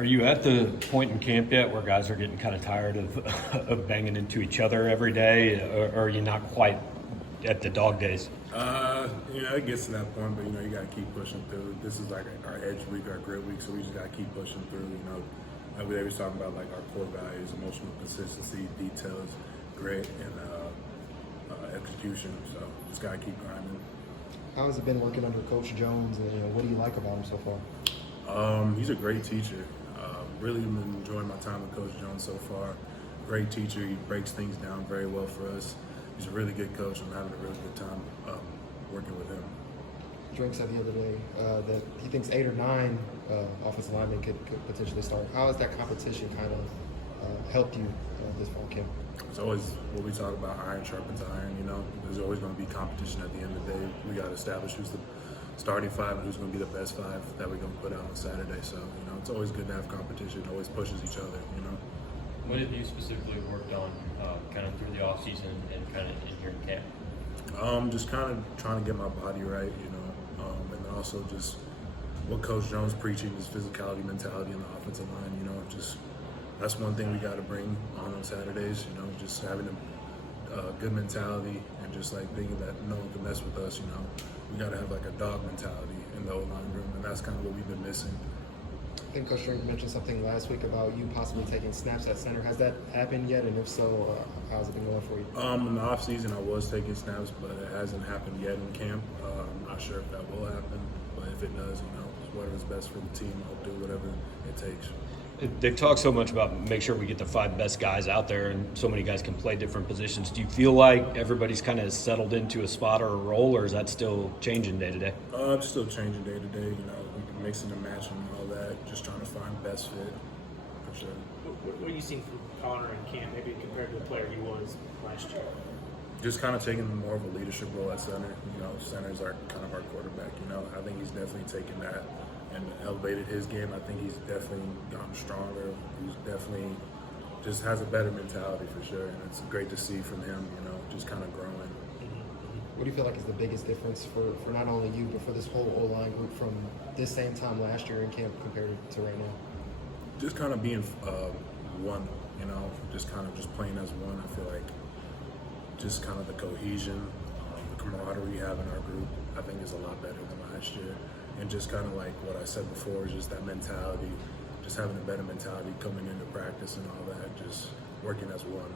Are you at the point in camp yet where guys are getting kind of tired of of banging into each other every day, or are you not quite at the dog days? It gets to that point, but you got to keep pushing through. This is like our edge week, our grit week, so we just got to keep pushing through. Like we always talking about, like our core values: emotional consistency, details, grit, and execution. So just got to keep grinding. How has it been working under Coach Jones, and what do you like about him so far? He's a great teacher. Really been enjoying my time with Coach Jones so far. Great teacher. He breaks things down very well for us. He's a really good coach. I'm having a really good time working with him. Drake said the other day that he thinks 8 or 9 offensive linemen could potentially start. How has that competition kind of helped you this fall camp? It's always what we talk about, iron sharpens iron. There's always going to be competition at the end of the day. We got to establish who's the starting 5 and who's going to be the best 5 that we're going to put out on Saturday. So, it's always good to have competition. Always pushes each other, What have you specifically worked on kind of through the off season and kind of in your camp? Just kind of trying to get my body right, and then also just what Coach Jones preaching is physicality, mentality in the offensive line. Just that's one thing we got to bring on Saturdays. Just having a good mentality and just like thinking that no one can mess with us. We got to have like a dog mentality in the O-line room, and that's kind of what we've been missing. I think Coach Drake mentioned something last week about you possibly taking snaps at center. Has that happened yet? And if so, how's it been going for you? In the off season, I was taking snaps, but it hasn't happened yet in camp. I'm not sure if that will happen, but if it does, whatever's best for the team, I'll do whatever it takes. They've talked so much about make sure we get the 5 best guys out there, and so many guys can play different positions. Do you feel like everybody's kind of settled into a spot or a role, or is that still changing day to day? I'm still changing day to day. We mixing and matching and all that. Just trying to find best fit for sure. What are you seeing from Connor in camp, maybe compared to the player he was last year? Just kind of taking more of a leadership role at center. Center's kind of our quarterback. I think he's definitely taken that and elevated his game. I think he's definitely gotten stronger. He's definitely just has a better mentality for sure, and it's great to see from him. Just kind of growing. What do you feel like is the biggest difference for not only you, but for this whole O-line group from this same time last year in camp compared to right now? Just kind of being one, just kind of just playing as one. I feel like just kind of the cohesion, the camaraderie we have in our group, I think is a lot better than last year. And just kind of like what I said before, is just that mentality, just having a better mentality coming into practice and all that, just working as one.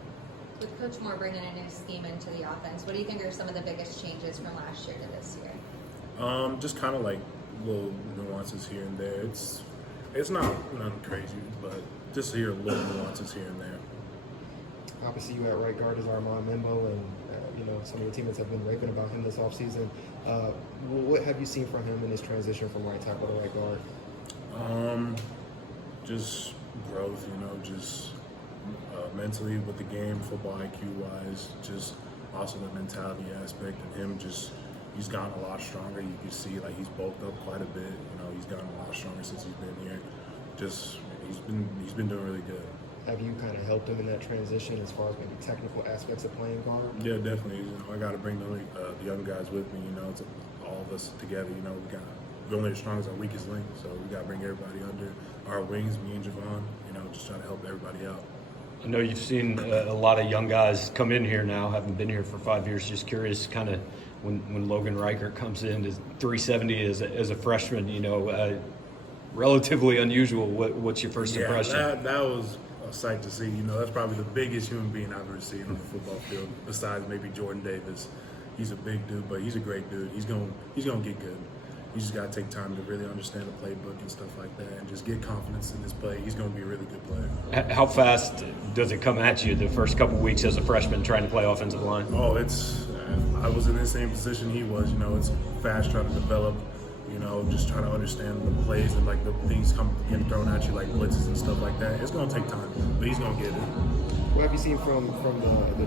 With Coach Moore bringing a new scheme into the offense, what do you think are some of the biggest changes from last year to this year? Just kind of like little nuances here and there. It's not nothing crazy, but just here little nuances here and there. Obviously, you at right guard is Armand Membo, and some of your teammates have been raving about him this offseason. What have you seen from him in his transition from right tackle to right guard? Just growth, just mentally with the game, football IQ wise, just also the mentality aspect, and him he's gotten a lot stronger. You can see like he's bulked up quite a bit. He's gotten a lot stronger since he's been here. He's been doing really good. Have you kind of helped him in that transition as far as maybe technical aspects of playing guard? Yeah, definitely. I got to bring the young guys with me. It's all of us together. We're only as strong as our weakest link, so we got to bring everybody under our wings. Me and Javon, just trying to help everybody out. I know you've seen a lot of young guys come in here now, haven't been here for 5 years. Just curious, kind of when Logan Riker comes in as 370 as a freshman, relatively unusual. What's your first impression? That was a sight to see. That's probably the biggest human being I've ever seen on the football field, besides maybe Jordan Davis. He's a big dude, but he's a great dude. He's gonna get good. You just got to take time to really understand the playbook and stuff like that, and just get confidence in his play. He's going to be a really good player. How fast does it come at you the first couple weeks as a freshman trying to play offensive line? Oh, I was in the same position he was. It's fast trying to develop, just trying to understand the plays and like the things getting thrown at you like blitzes and stuff like that. It's going to take time, but he's going to get it. What have you seen from the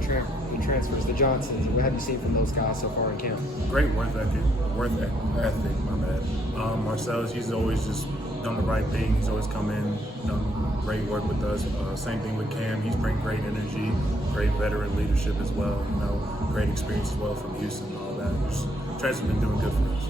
transfers, the Johnsons? What have you seen from those guys so far in camp? Great work ethic, my bad. Marcellus, he's always just done the right thing. He's always come in, done great work with us. Same thing with Cam. He's bring great energy, great veteran leadership as well. Great experience as well from Houston and all that. Transfer's been doing good for us.